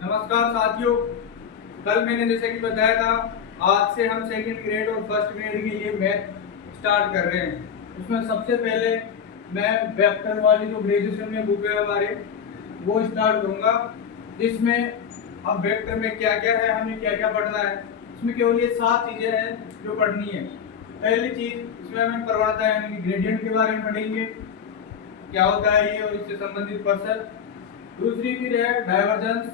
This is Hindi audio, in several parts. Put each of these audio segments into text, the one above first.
नमस्कार साथियों। कल मैंने जैसे कि बताया था, आज से हम सेकंड ग्रेड और फर्स्ट ग्रेड के लिए मैथ स्टार्ट कर रहे हैं। उसमें सबसे पहले मैं वेक्टर वाली जो ग्रेजुएशन में बुक है हमारे, वो स्टार्ट करूंगा, जिसमें अब वेक्टर में क्या क्या है, हमें क्या क्या पढ़ना है। इसमें केवल ये 7 चीजें हैं जो पढ़नी है। पहली चीज, इसमें हमें प्रवणता यानी ग्रेडियंट के बारे में पढ़ेंगे, क्या होता है ये और इससे संबंधित पर्सन। दूसरी चीज है डाइवर्जेंस,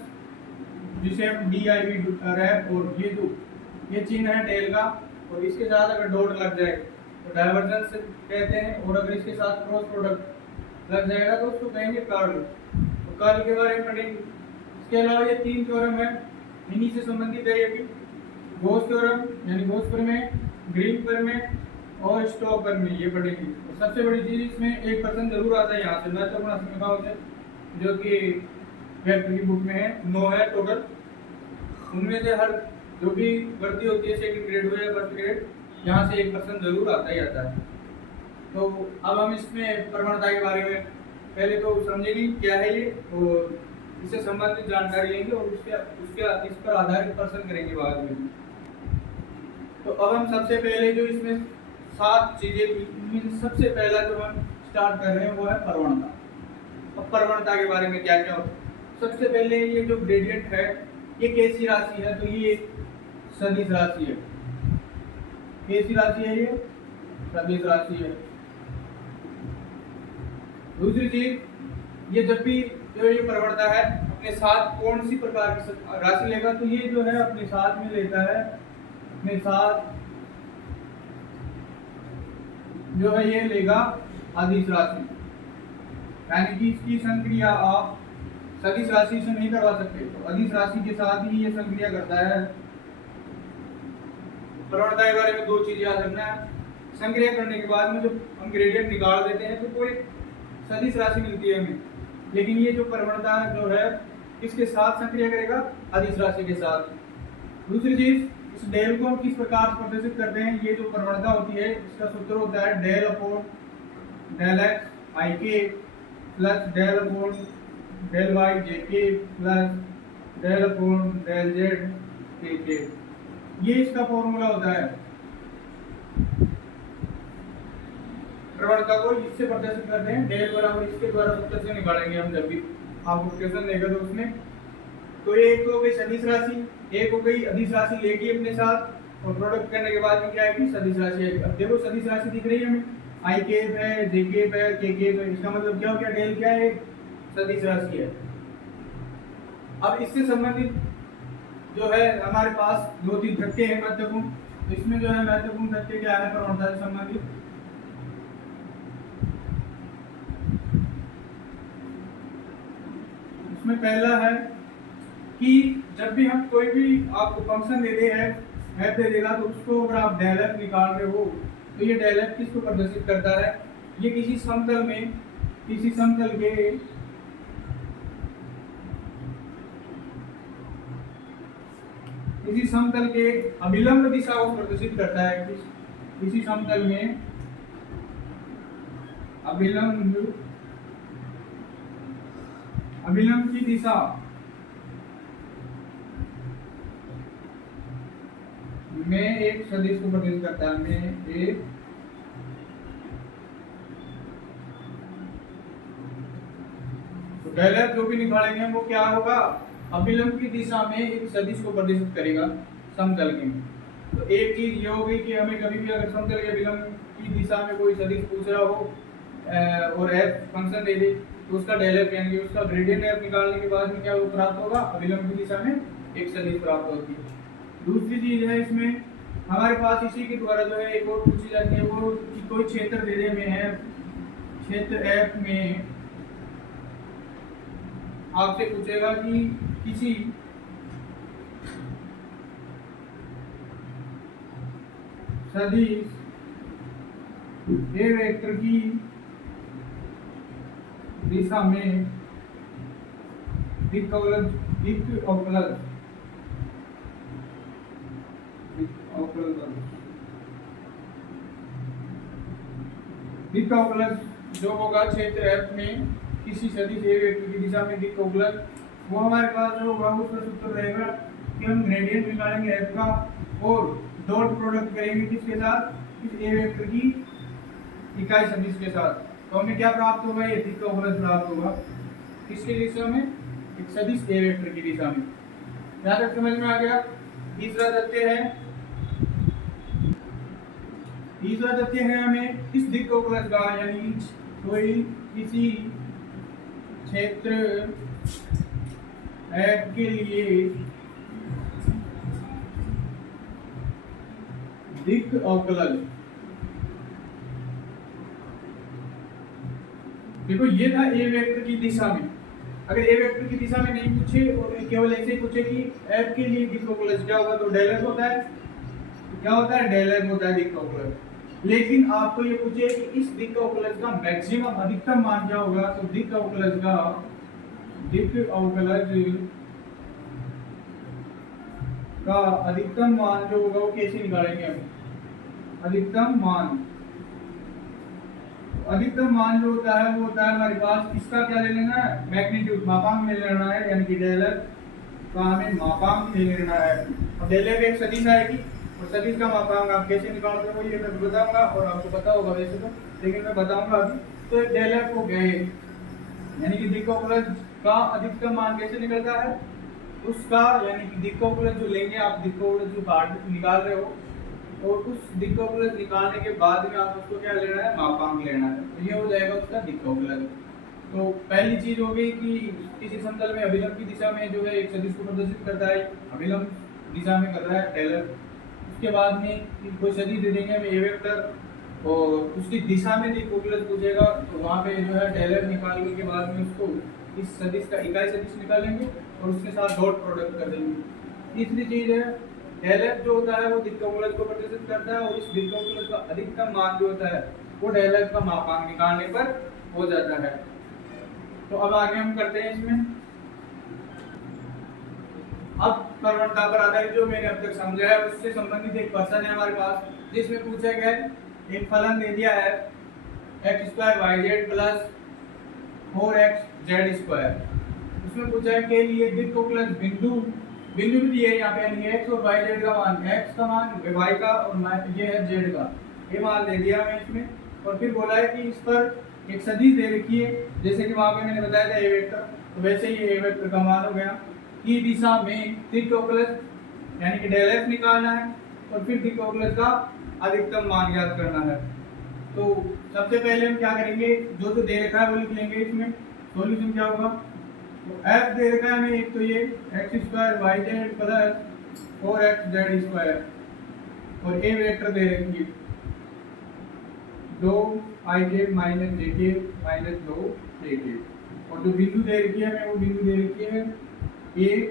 जिसे हम DIV रैप, और ये चिन्ह है टेल का, और इसके साथ अगर डॉट लग जाए तो डाइवर्जेंस कहते हैं, और अगर इसके साथ क्रॉस प्रोडक्ट लग जाएगा तो उसको कहेंगे कर्ल। तो कर्ल के बारे में पढ़ेंगे। इसके अलावा ये 3 थ्योरम है, इन्हीं से संबंधित है ये भी। गॉस थ्योरम यानी गॉस प्रमेय, ग्रीन प्रमेय और स्टोक प्रमेय, ये पढ़ेंगे। और सबसे बड़ी चीज, इसमें एक पर्सन जरूर आता है यहाँ से महत्वपूर्ण आशंकाओं से, जो कि वेक्टर की बुक में है, 9 है टोटल। उनमें से हर जो भी भर्ती होती है, सेकंड ग्रेड हो या फर्स्ट ग्रेड, यहाँ से एक पर्सन जरूर आता ही आता है। तो अब हम इसमें प्रवणता के बारे में पहले तो समझेंगे क्या है ये, और इससे संबंधित जानकारी लेंगे, और उसके इस पर आधारित प्रश्न करेंगे बाद में। तो अब हम सबसे पहले जो इसमें 7 चीजें, सबसे पहला जो हम स्टार्ट कर रहे हैं वो है प्रवणता। अब प्रवणता के बारे में क्या क्या होता है। सबसे पहले ये जो ग्रेडियंट है, ये कैसी राशि है, तो ये सदिश राशि है। कैसी राशि है ये? सदिश राशि है। दूसरी चीज, ये जब भी जो ये प्रवणता है अपने साथ कौन सी प्रकार की राशि लेगा, तो ये जो है अपने साथ में लेता है, अपने साथ जो है ये लेगा अदिश राशि, यानी कि इसकी संक्रिया आप सदिश राशि से नहीं करवा सकते, तो अदिश राशि के साथ ही ये संक्रिया करता है। प्रवणता के बारे में 2 चीज याद रखना है। संक्रिया करने के बाद में जब हम ग्रेडियंट निकाल देते हैं तो कोई सदिश राशि मिलती है हमें, लेकिन ये जो प्रवणता जो है किसके साथ संक्रिया करेगा? अदिश राशि के साथ। दूसरी चीज, इस डेल को हम किस प्रकार से प्रदर्शित करते हैं? ये जो प्रवणता होती है इसका सूत्र होता है del upon del X I के plus del upon del Y J के plus del upon del Z के के। ये इसका फॉर्मूला होता है। प्रवणता को इससे प्रदर्शित करते हैं, डेल बराबर इसके द्वारा सूत्र से निकालेंगे हम जब भी आपको क्वेश्चन देगा तो उसमें। तो ये एक तो हो गई सदिश राशि, एक हो गई अदिश राशि लेगी अपने साथ, और प्रोडक्ट करने के बाद में क्या आएगी? सदिश राशि आएगी। अब देखो सदिश राशि दिख रही है हमें, आई केप है, जे केप है, के केप है, इसका मतलब क्या हो गया? डेल क्या है? सदिश राशि है। अब इससे संबंधित जो है हमारे पास 2-3 तथ्य हैं महत्वपूर्ण। तो इसमें जो है महत्वपूर्ण तथ्य क्या है प्रवणता से संबंधित? इसमें पहला है कि जब भी हम कोई भी आपको फंक्शन दे दे है, एफ दे देगा, तो उसको अगर आप डेल एफ निकाल रहे हो तो ये डेल एफ किसको प्रदर्शित करता है? ये किसी समतल में, किसी समतल के अभिलंब दिशा को प्रदर्शित करता है। किसी समतल में अभिलंब की दिशा में एक सदिश को प्रदर्शित करता है, में एक तो डेल एफ जो भी निकालेंगे वो क्या होगा? अभिलंब की दिशा में एक सदिश को प्रदर्शित करेगा समतल के। तो एक चीज ये हो गई कि हमें कभी भी अगर समतल के अभिलंब की दिशा में कोई सदिश पूछ रहा हो और एफ फंक्शन दे दे, तो उसका डेल एफ यानी उसका ग्रेडियंट एफ निकालने के बाद में क्या वो प्राप्त होगा? अभिलंब की दिशा में एक सदिश प्राप्त होती है। दूसरी चीज है इसमें हमारे पास इसी के द्वारा जो है एक और पूछी जाती है, वो कि कोई क्षेत्र दे दे में है, क्षेत्र एफ में आपसे पूछेगा कि किसी सदिश ए वेक्टर की दिशा में दिक् अवकलज जो होगा क्षेत्र एफ में किसी सदिश ए वेक्टर की दिशा में दिक् अवकलज वो हमारे पास जो होगा उसका सूत्र रहेगा कि हम ग्रेडियंट निकालेंगे f का और डॉट प्रोडक्ट करेंगे किसके साथ, इस a वेक्टर की इकाई सदिश के साथ। तो हमें क्या प्राप्त होगा, ये दिक् का उपलब्ध प्राप्त होगा किसकी दिशा में, एक सदिश a वेक्टर की दिशा में। यहाँ तक समझ में आ गया। तीसरा तथ्य है हमें इस दिक् का उपलब्ध का, यानी कोई किसी क्षेत्र f के लिए दिक् अवकलज, देखो ये था a वेक्टर की दिशा में। अगर a वेक्टर की दिशा में नहीं पूछे और केवल ऐसे ही पूछे कि f के लिए दिक् अवकलज क्या होगा, तो डेल f होता है। क्या होता है, डेल f होता है दिक् अवकलज। लेकिन आपको ये पूछे कि इस दिक् अवकलज का मैक्सिमम अधिकतम मान क्या होगा, तो दिक् अवकलज का अधिकतम मान जो होगा वो कैसे निकालेंगे हम, अधिकतम मान जो होता है वो होता है हमारे पास, इसका क्या ले लेना है, मैग्नीट्यूड, मापांक ले लेना है, यानी कि डेल एफ का हमें मापांक ले लेना है। अब डेल एफ एक सदिश आएगी और सदिश का मापांक आप कैसे निकालते हो ये मैं बताऊंगा, और आपको पता होगा वैसे तो, लेकिन मैं बताऊंगा अभी। तो डेल एफ हो गए, यानी कि दिक् अवकलज का अधिकतम मान कैसे निकलता है, उसका यानी कि दिक् अवकलज जो लेंगे आप, दिक् अवकलज जो काट निकाल रहे हो, और उस दिक् अवकलज निकालने के बाद में आप उसको क्या लेना है, मापांक लेना है। तो ये हो जाएगा उसका दिक् अवकलज। तो पहली चीज हो गई कि किसी समतल में अभिलंब की दिशा में जो है एक सदिश को प्रदर्शित करता है, अभिलंब दिशा में कर रहा है टेलर। उसके बाद में कोई सदिश दे देंगे हमें a वेक्टर और उसकी दिशा में दिक् अवकलज पूछेगा, तो वहाँ पे जो है टेलर निकालने के बाद में उसको इस सदिश का इकाई सदिश निकालेंगे और उसके साथ डॉट प्रोडक्ट कर देंगे। तीसरी चीज है डेल एफ जो होता है वो दिक् अवकलज को प्रदर्शित करता है, और इस दिक् अवकलज का अधिकतम मान जो होता है वो डेल एफ का मापांक निकालने पर हो जाता है। तो अब आगे हम करते हैं इसमें, अब प्रवणता पर आधारित जो मैंने अब तक समझा है उससे संबंधित एक क्वेश्चन है हमारे पास, जिसमें पूछा गया है एक फलन दे दिया है x² yz प्लस 4xz²। उसमें पूछा है के लिए दिक् अवकलज बिंदु भी दिए है यहाँ पे, यानी x और yz का मान, x का मान y का और ये है z का, ये मान दे दिया हमें इसमें। और फिर बोला है कि इस पर एक सदिश दे रखी है, जैसे कि वहाँ पे मैंने बताया था a वेक्टर, तो वैसे ही a वेक्टर का मान हो गया की दिशा में दिक् अवकलज यानी कि डेल f निकालना है और फिर दिक् अवकलज का अधिकतम मान ज्ञात करना है। तो सबसे पहले हम क्या करेंगे, जो दे रखा है वो लिख लेंगे इसमें। सॉल्यूशन क्या होगा, तो f दे रखा है हमें एक, तो ये x² yz प्लस 4xz² और a वेक्टर दे रखी है 2i minus j minus 2k, और जो बिंदु दे रखी है हमें वो बिंदु दे रखी है 1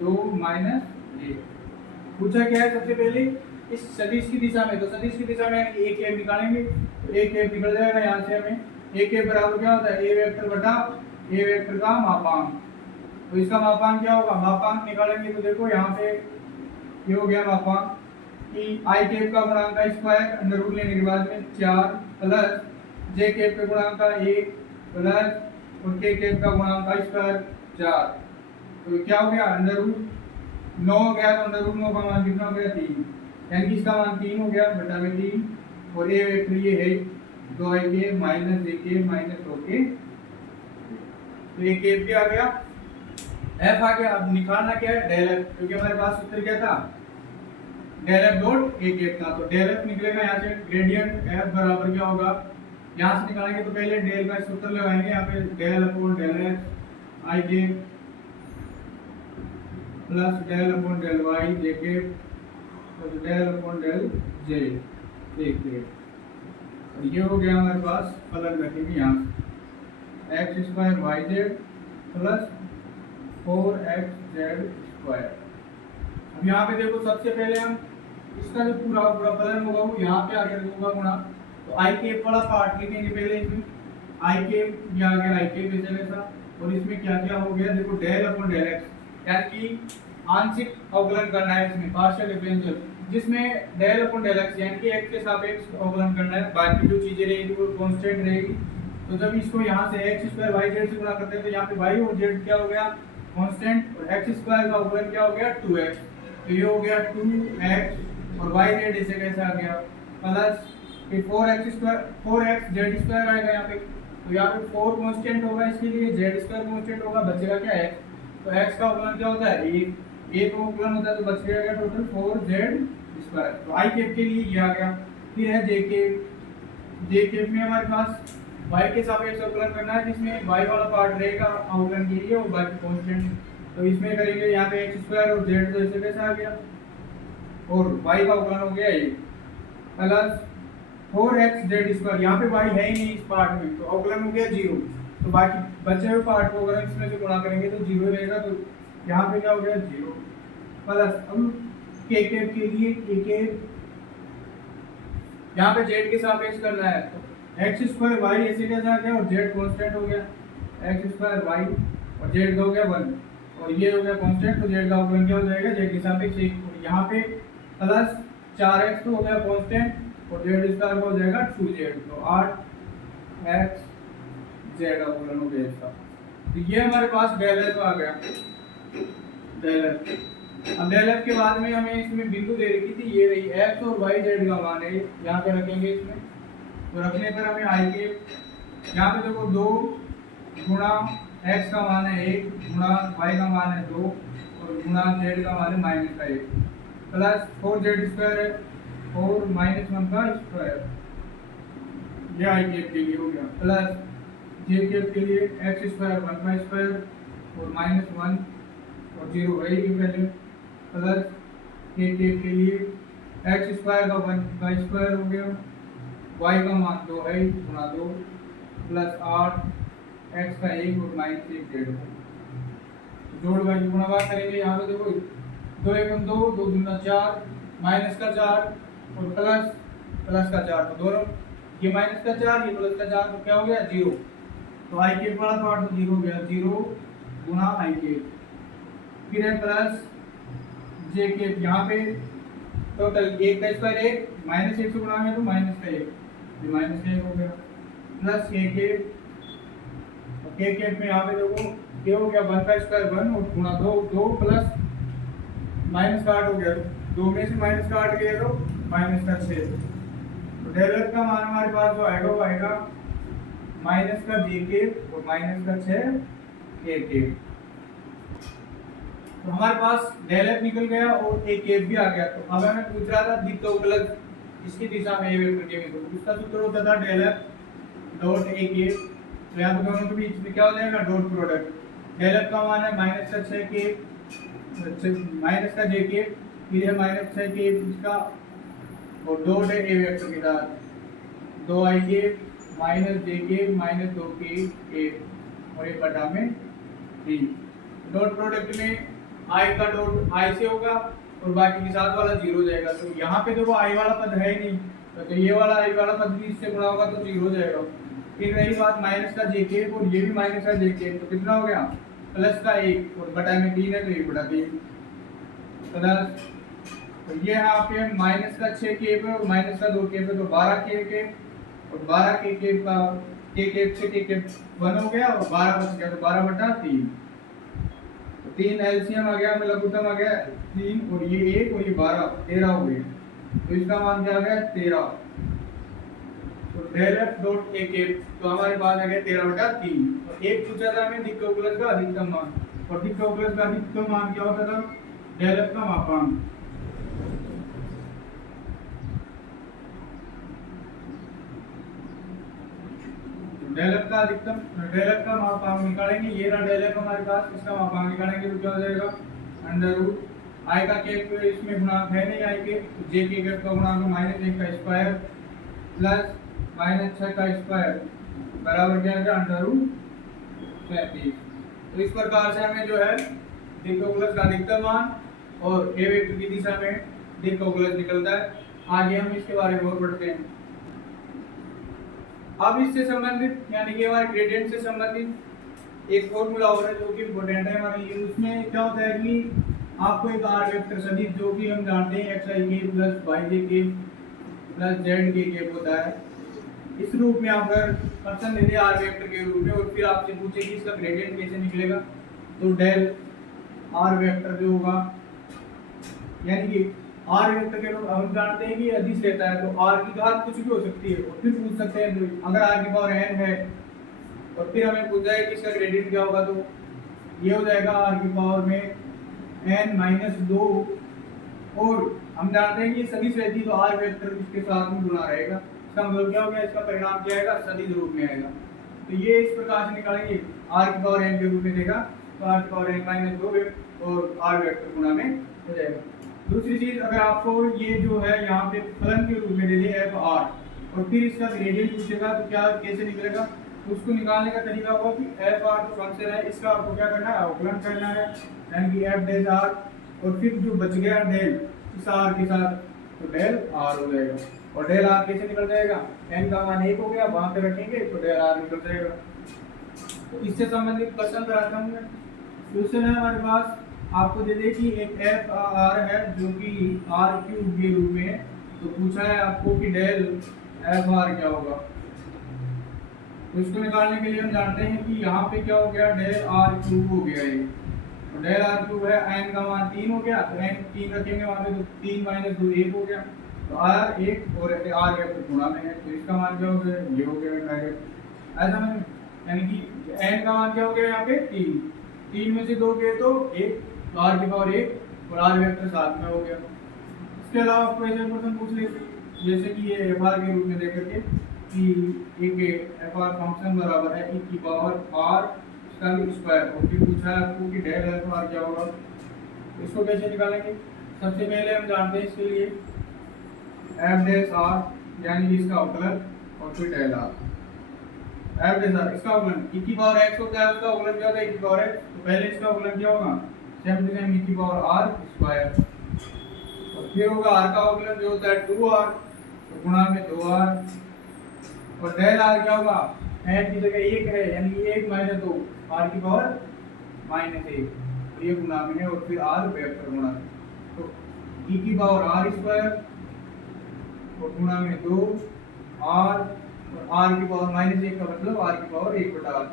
2 माइनस j। पूछा क्या है सबसे पहले इस सदिश की दिशा में, तो सदिश की दिशा में यानी a कैप निकालेंगे, तो a कैप निकल जाएगा यहाँ से हमें, a कैप बराबर क्या होता है a वेक्टर बटा a वेक्टर का मापांक। तो इसका मापांक क्या होगा, मापांक निकालेंगे तो देखो यहाँ पे ये हो गया मापांक कि i कैप का गुणांक का स्क्वायर अंडर रूट लेने के बाद में 4 प्लस j कैप के गुणांक का 1 प्लस और k कैप का गुणांक का स्क्वायर 4। तो क्या हो गया, अंडर रूट 9 हो गया, तो अंडर रूट 9 का मान कितना हो गया 3, यानी कि इसका मान 3 हो गया बटा में 3, और a वेक्टर ये है 2i minus j minus 2k। तो ये कैप भी आ गया, f आ गया। अब निकालना क्या है, डेल f, क्योंकि हमारे पास सूत्र क्या था, del f dot a cap था। तो डेल f निकलेगा यहाँ से, ग्रेडियंट f बराबर क्या होगा, यहाँ से निकालेंगे तो पहले डेल का सूत्र लगाएंगे, यहाँ पे del upon del x i cap plus del upon del y j cap और del upon del j cap. ये हो गया हमारे पास फलन रखेंगे यहाँ से x² yz प्लस 4xz²। अब यहाँ पे देखो सबसे पहले हम इसका जो पूरा फलन होगा वो यहाँ पे आगे होगा गुणा, तो i कैप वाला पार्ट लिखेंगे पहले इसमें, i कैप ये आ गया i कैप ऐसे वैसा, और इसमें क्या क्या हो गया देखो डेल अपॉन डेल x, यानी कि आंशिक अवकलन करना है इसमें, पार्शियल डिफरेंशियल, जिसमें डेल अपॉन डेल x यानी कि x के सापेक्ष अवकलन करना है, बाकी जो चीजें रहेगी वो कांस्टेंट रहेगी। तो जब इसको यहाँ से x² yz से गुणा करते हैं तो यहाँ पे y और z क्या हो गया कांस्टेंट और x स्क्वायर का अवकलन क्या हो गया 2x, तो ये हो गया 2x और y z इसे कैसे आ गया प्लस फिर 4x square 4x z square आएगा यहाँ पे, तो यहाँ पे 4 कांस्टेंट होगा इसके लिए, z स्क्वायर कांस्टेंट होगा, बचेगा क्या x, तो x का अवकलन क्या होता है एक अवकलन होता है, तो बचेगा क्या टोटल 4z स्क्वायर। तो i कैप के लिए ये आ गया। फिर है j कैप में हमारे पास y के सापेक्ष अवकलन करना है, जिसमें y वाला पार्ट रहेगा अवकलन के लिए और बाकी कांस्टेंट, तो इसमें करेंगे यहाँ पे x स्क्वायर और z तो इसे कैसे आ गया और y का अवकलन हो गया ये प्लस 4x z स्क्वायर, यहाँ पे y है ही नहीं इस पार्ट में, तो अवकलन हो गया 0, तो बाकी बचे हुए पार्ट को अगर इसमें से गुणा करेंगे तो 0 रहेगा, तो यहाँ पे क्या हो गया 0 प्लस अब k कैप के लिए k कैप यहाँ पे z के सापेक्ष करना है, तो x स्क्वायर y ऐसे कैसे आ गया और z कांस्टेंट हो गया, x स्क्वायर y और z का हो गया 1 और ये हो गया कांस्टेंट, तो z का अवकलन क्या हो जाएगा z के सापेक्ष 1, और यहाँ पे प्लस 4x तो हो गया कांस्टेंट और z स्क्वायर हो जाएगा 2z, तो 8x z अवकलन हो गया इसका। तो ये हमारे पास डेल f आ गया, डेल f। अब डेल f के बाद में हमें इसमें बिंदु दे रखी थी, ये रही x और y z का मान है, यहाँ पे रखेंगे इसमें, तो रखने पर हमें आई के यहाँ पे देखो 2 गुणा x का मान है 1 गुणा y का मान है 2 और गुणा z का मान है -1 प्लस 4z स्क्वायर है 4 -1 का स्क्वायर, ये आई कैप के लिए हो गया, प्लस j कैप के लिए x स्क्वायर 1 का स्क्वायर और -1 और 0 रहेगी वैल्यू, प्लस k कैप के लिए x स्क्वायर का 1 का स्क्वायर हो गया, y का मान 2 है गुणा 2 प्लस 8 x का 1 और -1 z जोड़ भाई गुणा भाग करेंगे, यहाँ पे देखो 2 1 2 2 दूना 4 माइनस का 4 और प्लस का 4, तो दोनों ये माइनस का 4 ये प्लस का 4, तो क्या हो गया 0, तो आई के वाला पार्ट तो 0 हो गया, 0 गुणा आई के, फिर है प्लस जे के, यहाँ पे टोटल 1 का स्क्वायर 1 -1 से गुणा है तो माइनस का 1, ये माइनस का 1 हो गया, प्लस के के में यहाँ पे देखो क्या हो गया 1 का स्क्वायर 1 और गुणा 2 2 प्लस माइनस का 8 हो गया, 2 में से माइनस का 8 गया तो माइनस का 6, तो डेल f का मान हमारे पास जो आएगा वो आएगा माइनस का j के और माइनस का 6 k के। तो हमारे पास डेल f निकल गया और a कैप भी आ गया। तो अब हमें पूछ रहा था दिक्कत उपलब्ध इसकी दिशा में a वेक्टर के में, तो उसका सूत्र होता था del f dot a cap, तो यहाँ पे दोनों के बीच में क्या हो जाएगा डॉट प्रोडक्ट, डेल f का मान है माइनस का 6 के माइनस का j के, फिर है माइनस 6 के इसका और डॉट है a वेक्टर के साथ 2i के माइनस j के माइनस 2 के a और एक बटा में 3, डॉट प्रोडक्ट में i का डॉट i से होगा और बाकी के साथ वाला 0 हो जाएगा, तो यहाँ पे देखो i वाला पद है ही नहीं, तो ये वाला i वाला पद भी इससे गुणा होगा तो 0 हो जाएगा। फिर रही बात माइनस का j के और ये भी माइनस का j के, तो कितना हो गया प्लस का 1 और बटा में 3 है तो 1 बटा 3 प्लस, तो ये यहाँ पे माइनस का 6 के पे और माइनस का 2 के पे, तो 12 के और 12 के का के से के 1 हो गया और 12 बच गया, तो 12 बटा 3, तो 3 एलसीएम आ गया, लघुत्तम आ गया 3 और ये 1 और ये 12 13 हो गए, तो इसका मान क्या आ गया 13, तो del f dot a cap, तो हमारे पास आ गया 13 बटा 3। और एक पूछा था हमें दिक् कॉलस का अधिकतम मान, और दिक् कॉलस का अधिकतम मान क्या होता था डेल f का मापांक, डेल f का अधिकतम डेल f का मापांक निकालेंगे, ये रहा डेल f हमारे पास, इसका मापांक निकालेंगे तो क्या हो जाएगा अंडर रूट i का कैप इसमें गुणांक है नहीं, i के j के कैप का गुणांक -1 का स्क्वायर प्लस -6 का स्क्वायर बराबर क्या है अंडर रूट 37। तो इस प्रकार से हमें जो है दिक् कॉलस का अधिकतम मान और a वेक्टर की दिशा में दिक् कॉलस निकलता है। आगे हम इसके बारे में और पढ़ते हैं। अब इससे संबंधित यानी कि हमारे ग्रेडियंट से संबंधित एक फॉर्मूला और है जो कि इम्पोर्टेंट है हमारे लिए। उसमें क्या होता है कि आपको एक आर वेक्टर सदिश जो कि हम जानते हैं xi के प्लस yj के प्लस z के कैप होता है, इस रूप में अगर फंक्शन दे दे आर वेक्टर के रूप में और फिर आपसे पूछे कि इसका ग्रेडियंट कैसे निकलेगा, तो डेल आर वेक्टर जो होगा, यानी कि आर वेक्टर के हम जानते हैं कि अदिश रहता है, तो आर की घात कुछ भी हो सकती है। और फिर पूछ सकते हैं तो अगर आर की पावर n है और फिर हमें पूछा है कि इसका ग्रेडियंट क्या होगा, तो ये हो जाएगा आर की पावर में n-2। और हम जानते हैं कि सदिश रहती है तो आर वेक्टर इसके साथ में गुणा रहेगा। इसका मतलब क्या हो गया, इसका परिणाम क्या आएगा, सदिश रूप में आएगा। तो ये इस प्रकार से निकालेंगे, आर की पावर n के रूप में देगा तो आर की पावर n-2 और आर वेक्टर गुणा में हो जाएगा। दूसरी चीज, अगर आपको ये जो है यहाँ पे फलन के रूप में दे दे एफ आर और फिर इसका ग्रेडियंट पूछेगा तो क्या कैसे निकलेगा, तो उसको निकालने का तरीका होगा कि एफ आर जो फंक्शन है इसका आपको क्या करना है, अवकलन करना है, यानी कि एफ डेल आर और फिर जो बच गया डेल इस आर के साथ तो डेल आर हो जाएगा। और डेल आर कैसे निकल जाएगा, n का मान 1 हो गया, वहां पे रखेंगे तो डेल आर निकल जाएगा। तो इससे संबंधित क्वेश्चन कराता हूँ मैं। क्वेश्चन है हमारे पास, आपको दे दे कि एक एफ आर है जो कि आर क्यूब के रूप में है, तो पूछा है आपको कि डेल एफ आर क्या होगा। तो इसको निकालने के लिए हम जानते हैं कि यहाँ पे क्या हो गया, डेल आर क्यूब हो गया ये, तो डेल आर क्यूब है, n का मान 3 हो गया, तो n 3 रखेंगे वहां पे तो 3 - 2 1 हो गया, तो आर 1 और आर वेक्टर गुणा में है, तो इसका मान क्या हो गया, ये हो गया डायरेक्ट ऐसा में, यानी कि n का मान क्या हो गया यहाँ पे 3 में से 2 गए तो 1, तो आर की पावर 1 और आर वेक्टर साथ में हो गया। इसके अलावा आपको ऐसे क्वेश्चन पूछ लेते जैसे कि ये एफ आर के रूप में देकर के कि एक एफ आर फंक्शन बराबर है e की पावर r का स्क्वायर, और फिर पूछा है आपको कि डेल एफ आर क्या होगा। इसको कैसे निकालेंगे, सबसे पहले हम जानते हैं इसके लिए एफ डेल आर यानी कि इसका अवकलन और फिर del R. F del R इसका अवकलन e की पावर x होता है, उसका अवकलन क्या होता है e की पावर x, तो पहले इसका अवकलन क्या होगा, सेम टू सेम e की पावर r स्क्वायर, और फिर होगा r का अवकलन जो होता है 2r, तो गुणा में 2r, और डेल r क्या होगा, n की जगह 1 है यानी कि 1 - 2 r की पावर -1, तो ये गुणा में है, और फिर r वेक्टर गुणा, तो e की पावर r स्क्वायर और गुणा में 2 r और r की पावर -1 का मतलब r की पावर 1/r,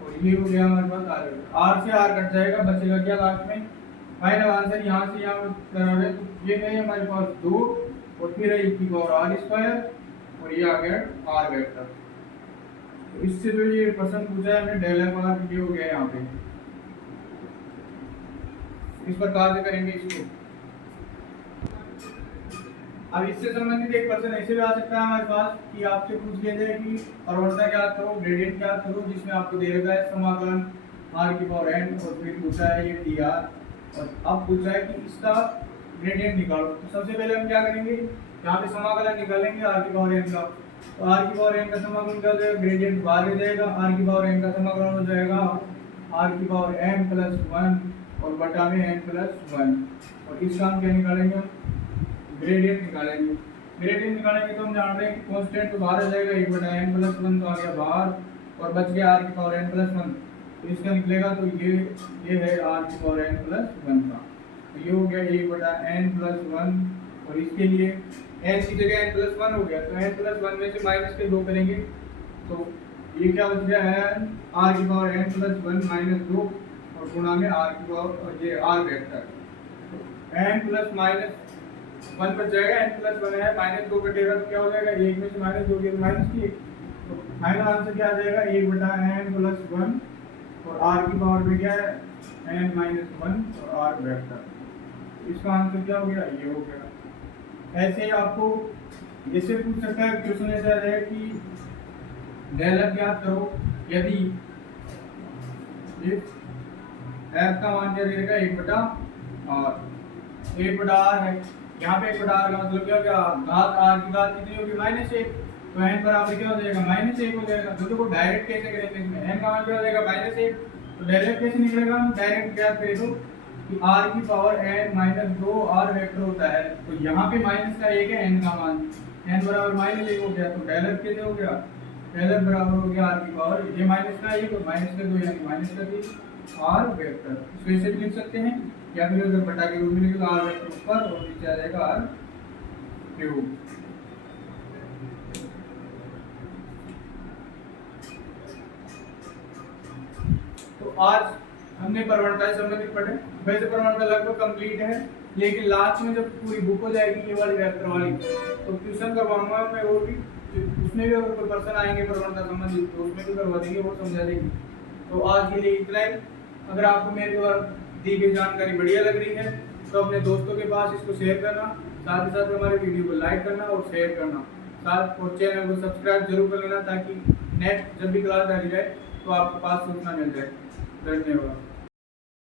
और ये हो गया हमारे पास r से r कट जाएगा, बचेगा क्या लास्ट में, फाइनल आंसर यहाँ से यहाँ करोगे तो ये है हमारे पास 2 और फिर है e की पावर r स्क्वायर और ये आ गया r वेक्टर। तो इससे जो ये प्रश्न पूछा है हमने डेल एफ आर ये हो गया यहाँ पे, इस प्रकार से करेंगे इसको। अब इससे संबंधित एक प्रश्न ऐसे भी आ सकता है हमारे पास कि आपसे पूछ लिया जाए कि प्रवणता ज्ञात करो, ग्रेडियंट ज्ञात करो, जिसमें आपको दे रखा है समाकलन r की पावर n और फिर पूछा है ये dr, और अब पूछा है कि इसका ग्रेडियंट निकालो। तो सबसे पहले हम क्या करेंगे, यहाँ पे समाकलन निकालेंगे r की पावर n का, तो r की पावर n का समाकलन क्या हो जाएगा, ग्रेडियंट बाहर हो जाएगा, r की पावर n का समाकलन हो जाएगा r की पावर n + 1 और बटा में n + 1, और इसका हम क्या निकालेंगे, ग्रेडियंट निकालेंगे। ग्रेडियंट निकालेंगे तो हम जानते हैं कि कांस्टेंट तो बाहर आ जाएगा, 1/n + 1 तो आ गया बाहर, और बच गया r की पावर n + 1, तो इसका निकलेगा तो ये है r की पावर n + 1 का, तो ये हो गया 1/n + 1, और इसके लिए n की जगह n + 1 हो गया, तो n + 1 में से माइनस के 2 करेंगे तो ये क्या बच गया है r की पावर n + 1 - 2 और गुणा में r की पावर और ये r वेक्टर, तो n + -1 बच जाएगा, n + 1 है -2 कटेगा तो क्या हो जाएगा, 1 में से -2 गया -1, तो फाइनल आंसर क्या आ जाएगा 1/n + 1 और r की पावर में क्या है n - 1 और r वेक्टर, इसका आंसर क्या हो गया, ये हो गया। ऐसे आपको जैसे पूछ सकता है क्वेश्चन ऐसा है कि डेल एफ ज्ञात करो, यदि एफ का मान क्या देगा 1/r, 1/r है, यहाँ पे 1/r का मतलब क्या हो गया, घात r की घात कितनी होगी -1, तो n बराबर क्या हो जाएगा -1 हो जाएगा। तो देखो डायरेक्ट कैसे करेंगे, इसमें n का मान क्या हो जाएगा -1, तो डायरेक्ट कैसे निकलेगा, हम डायरेक्ट ज्ञात करें तो कि r की पावर n - 2 r वेक्टर होता है, तो यहाँ पे माइनस का 1 है n का मान, n बराबर -1 हो गया, तो डेल एफ कैसे हो गया, डेल एफ बराबर हो गया r की पावर ये माइनस का 1 और माइनस का 2 यानी -3 r वेक्टर। इसको ऐसे भी लिख सकते हैं, या फिर अगर बटा के रूप में लिखे तो r वेक्टर ऊपर और नीचे आ जाएगा r क्यूब। तो आज हमने प्रवणता से संबंधित पढ़े। वैसे प्रवणता लगभग कंप्लीट है, लेकिन लास्ट में जब पूरी बुक हो जाएगी ये वाली वेक्टर वाली, तो ट्यूशन करवाऊंगा मैं, और भी उसमें भी अगर कोई पर्सन आएंगे प्रवणता संबंधित तो उसमें भी करवा देंगे, वो समझा देंगे। तो आज के लिए इतना ही। अगर आपको मेरे द्वारा दी गई जानकारी बढ़िया लग रही है तो अपने दोस्तों के पास इसको शेयर करना, साथ ही साथ हमारे वीडियो को लाइक करना और शेयर करना, साथ और चैनल को सब्सक्राइब जरूर कर लेना, ताकि नेक्स्ट जब भी क्लास आ जाए तो आपके पास सूचना मिल जाए। धन्यवाद।